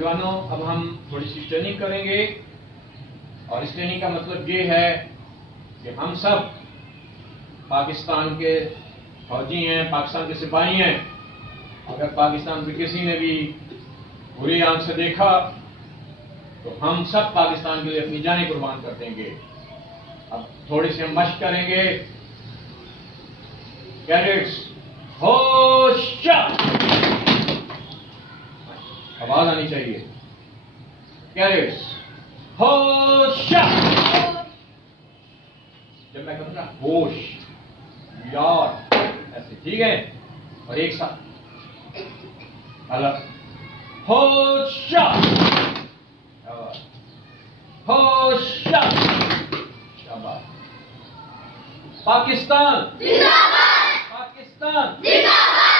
नौजवानों, अब हम थोड़ी सी ट्रेनिंग करेंगे और इस ट्रेनिंग का मतलब ये है कि हम सब पाकिस्तान के फौजी हैं, पाकिस्तान के सिपाही हैं। अगर पाकिस्तान के किसी ने भी बुरी आंख से देखा तो हम सब पाकिस्तान के लिए अपनी जानें कुर्बान कर देंगे। अब थोड़ी सी हम मशक करेंगे। कैडेट्स, होशियार, आवाज आनी चाहिए। कैडेट्स, होशियार। जब मैं कहूंगा होश यार ऐसे, ठीक है, और एक साथ अलग, होशियार, होशियार, शाबाश। पाकिस्तान जिंदाबाद, पाकिस्तान जिंदाबाद।